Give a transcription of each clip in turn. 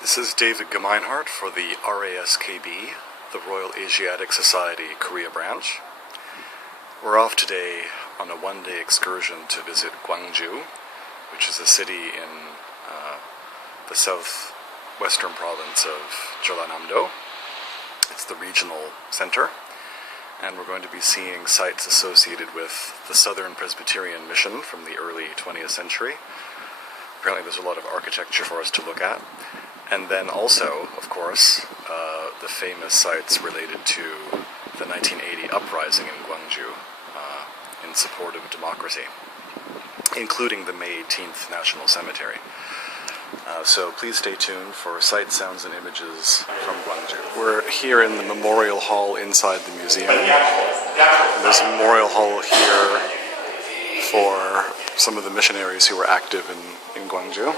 This is David Gemeinhardt for the RASKB, the Royal Asiatic Society Korea branch. We're off today on a one-day excursion to visit Gwangju, which is a city in the southwestern province of Jeollanam-do. It's the regional center, and we're going to be seeing sites associated with the Southern Presbyterian mission from the early 20th century. Apparently there's a lot of architecture for us to look at. And then also, of course, the famous sites related to the 1980 uprising in Gwangju in support of democracy, including the May 18th National Cemetery. So please stay tuned for sights, sounds, and images from Gwangju. We're here in the memorial hall inside the museum. There's a memorial hall here for some of the missionaries who were active in Gwangju.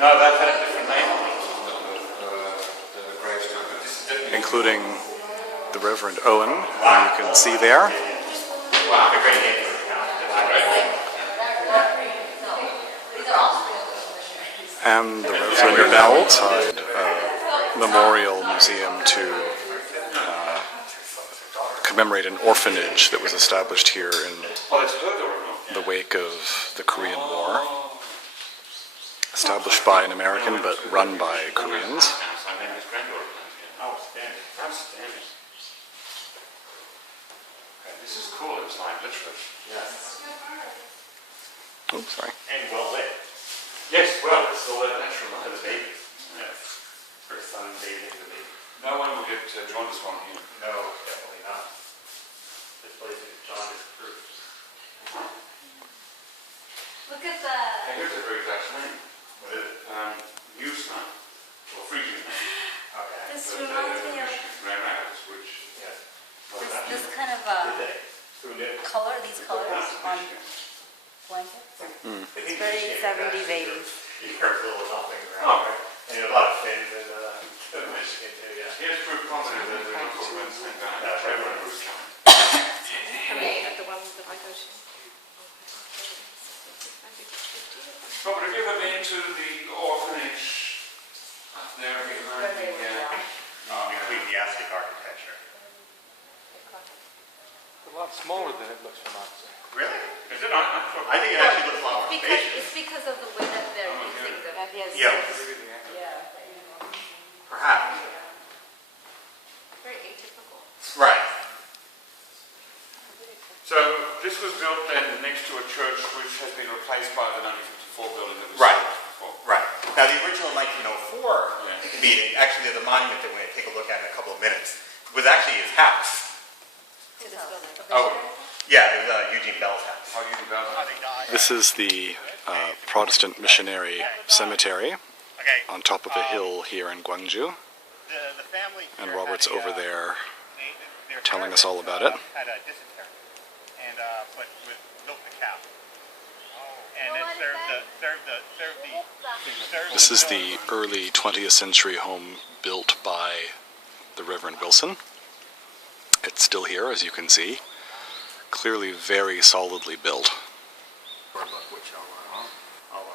No, that had a different name. Including the Reverend Owen, who you can see there. And the Reverend outside Memorial Museum to commemorate an orphanage that was established here in the wake of the Korean War. Established by an American, but run by Koreans. This is cool, it's like literally. Yes. Oh, sorry. And well lit. Yes, well, it's all lit natural for the baby. Yes. For sun bathing the baby. No one will get jaundice one here. No, definitely not. This place is jaundice proof. Look at that. And here's a very exact name. What is it? Newsman. Or Frisian name. Okay. This reminds me of this kind of color, these colors on blankets. It's very 70s, 80s. You heard a little nothing around. And a lot of fins in Michigan too, yeah. Here's proof positive that they're not talking about the same guy. That's everyone who's coming. At the one with the white ocean. Robert, have you ever been to the orphanage up there behind the ecclesiastic architecture? A lot smaller than it looks from outside. Really? Is it? I think it actually looks a lot more spacious. It's because of the way that they're using the Yeah. Perhaps. Very atypical. Right. So this was built then next to a church which has been replaced by the 1954 building that was before. Right. Now the original 1904 meeting, actually there's a monument that we're going to take a look at in a couple of minutes, was actually his house. Oh, yeah, it was Eugene Bell's house. Oh, Eugene Bell's house. This is the Protestant Missionary Cemetery on top of a hill here in Gwangju. And Robert's over there telling us all about it. Had a dysentery, but with milk the cow. And it served This is the early 20th century home built by the Reverend Wilson. It's still here, as you can see. Clearly very solidly built. Which I'll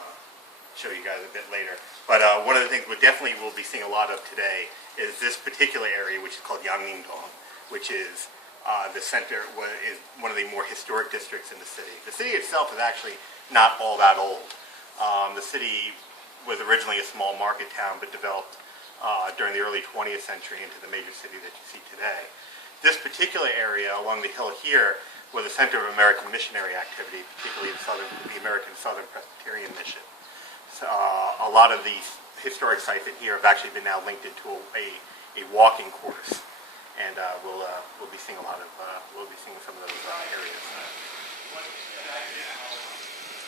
show you guys a bit later. But one of the things we definitely will be seeing a lot of today is this particular area, which is called Yangnam-do, which is the center, is one of the more historic districts in the city. The city itself is actually not all that old. The city was originally a small market town, but developed during the early 20th century into the major city that you see today. This particular area along the hill here was a center of American missionary activity, particularly the American Southern Presbyterian Mission. So, a lot of these historic sites in here have actually been now linked into a walking course, and we'll be seeing some of those areas.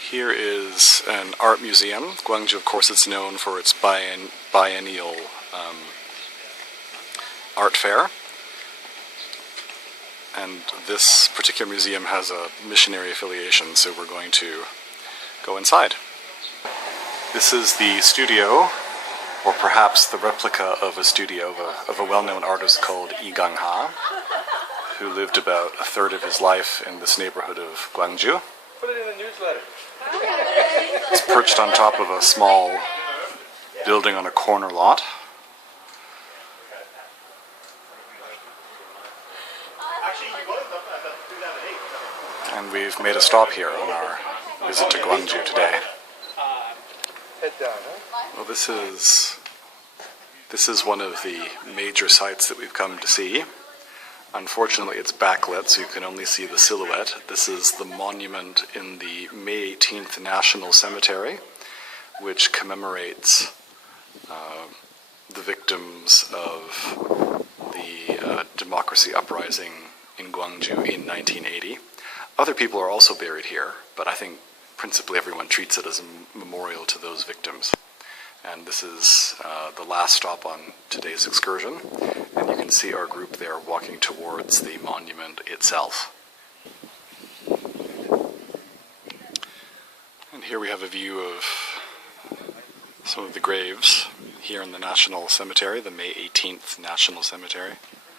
Here is an art museum. Gwangju, of course, is known for its biennial art fair. And this particular museum has a missionary affiliation, so we're going to go inside. This is the studio, or perhaps the replica of a studio of a well-known artist called Lee Gang-ha, who lived about a third of his life in this neighborhood of Gwangju. Put it in the newsletter. It's perched on top of a small building on a corner lot. Actually, he was up at 2008. And we've made a stop here on our visit to Gwangju today. Head down, huh? Well, this is one of the major sites that we've come to see. Unfortunately, it's backlit, so you can only see the silhouette. This is the monument in the May 18th National Cemetery, which commemorates the victims of the democracy uprising in Gwangju in 1980. Other people are also buried here, but I think principally everyone treats it as a memorial to those victims. And this is the last stop on today's excursion, and you can see our group there walking towards the monument itself. And here we have a view of some of the graves here in the National Cemetery, the May 18th National Cemetery.